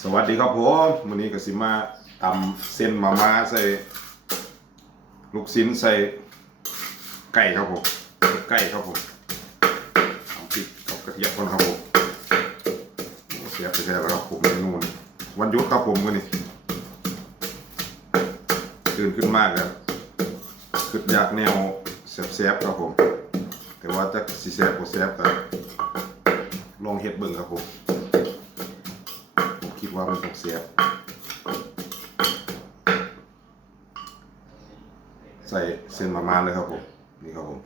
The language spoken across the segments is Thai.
สวัสดีครับผมวันนี้ก็สิมาตำเส้นมาม่าใส่ลูกชิ้นใส่ไก่ครับผมไก่ครับผมทำพริกกับกระเทียมก่อนครับผมเสียบไปแท้แล้วครับผมเมนูนวันหยุดครับผมวันนี้ตื่นขึ้นมากครับขึ้นอยากแนวแซ่บๆครับผมแต่ว่าจะสิแซ่บบ่แซ่บก็ลองเฮ็ดเบิ่งครับผม ว่ามันต้องเสียบ ใส่เส้นมาม่าเลยครับผม นี่ครับผม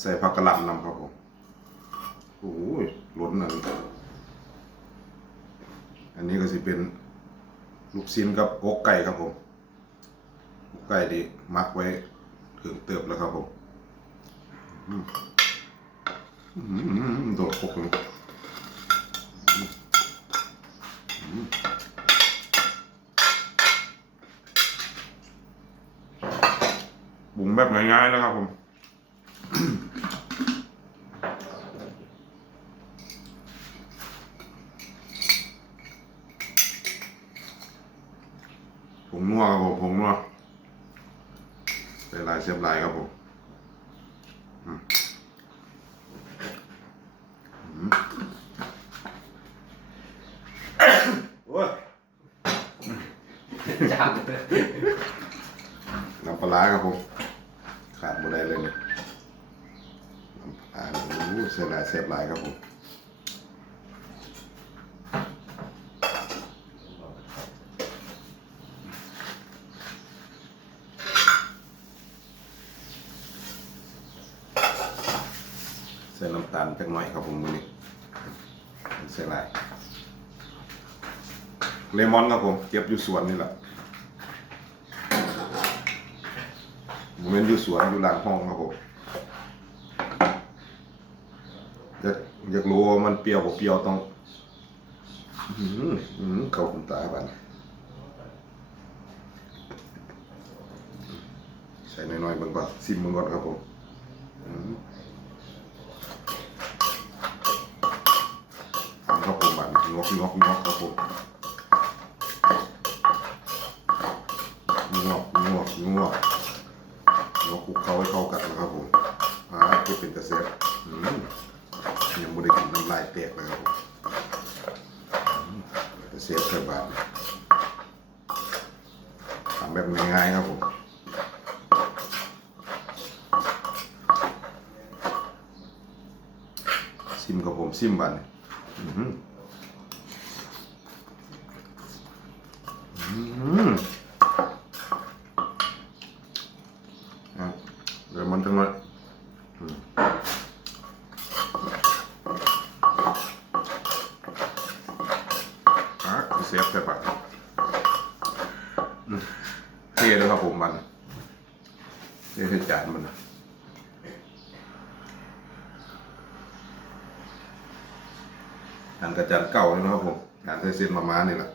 ใส่ผักกะหล่ำนำครับผมโอ้ยล้นอันนี้อันนี้ก็สิเป็นลูกชิ้นกับอกไก่ครับผมอกไก่ดีมักไว้ถึงเติบแล้วครับผมอืมอืมอืมอืมโดดคกเลย บุ๋งแบบง่ายๆนะครับผมผงนัวครับผมผงนัวใส่ลายเสียบลายครับผมอืมอืมโอ้ยจับน้ำปลาร้าครับผม ขาดบ่ได้เลยเนี่ยน้ำปลาโอ้เสียดายเสียบลายครับผมใส่น้ำตาลจักหน่อยครับผมมือนี้ใส่ลายเลมอนครับผมเก็บอยู่สวนนี่แหละ ผมเป็นอยู่สวนอยู่หลังห้องครับผมอยากอยากรู้ว่ามันเปรี้ยวบ่เปรี้ยวต้อง อื้อหืออื้อหือเข้าคุณตาบันใส่น้อยๆเบิ่งก่อนซิมเบิ่งก่อนครับผมอื้อหือครับผมบันงอกงอกงอกครับผมงอกงอกงอก งอกคลุกเข้าให้เข้ากันนะครับผมอ่าจะเป็นกระเซ็บอืมยังไม่ได้กินน้ำลายแตกเลยครับผมกระเซ็บเคยบานทำแบบง่ายๆครับผมซิมกับผมซิมบันอือมอะเดี๋ยว มันจังเลยอืมอะเสียบใส่ปากเทเลยครับผมมันเทใส่จานมันนะอันกระจันเก่าเลยนะครับผมงานใส่เส้นมามานี่แหละ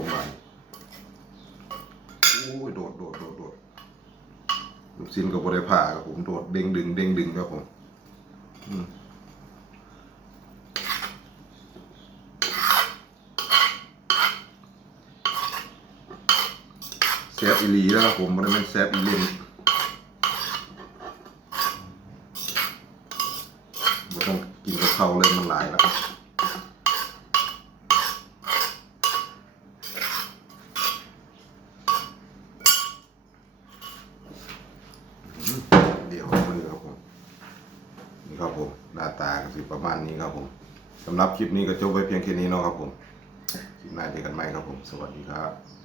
เบิ่อครับผมมันโอ้ยโดดโดดโดดโดดลูกชิ้นกับบริผ่าครับผมโดดเด้งดึงเด้งดึงครับผมแซบอีลีแล้วครับผมมันเป็นแซบอีเลนไม่ต้องกินกับเขาเลยมันหลายแล้วอืมเดี๋ยวมือครับผม นี่ครับผมห น้าตาก็สิประมาณนี้ครับผมสำหรับคลิปนี้ก็จบไปเพียงแค่นี้เนาะครับผมคลิปหน้าเจอกันใหม่ครับผม สวัสดีครับ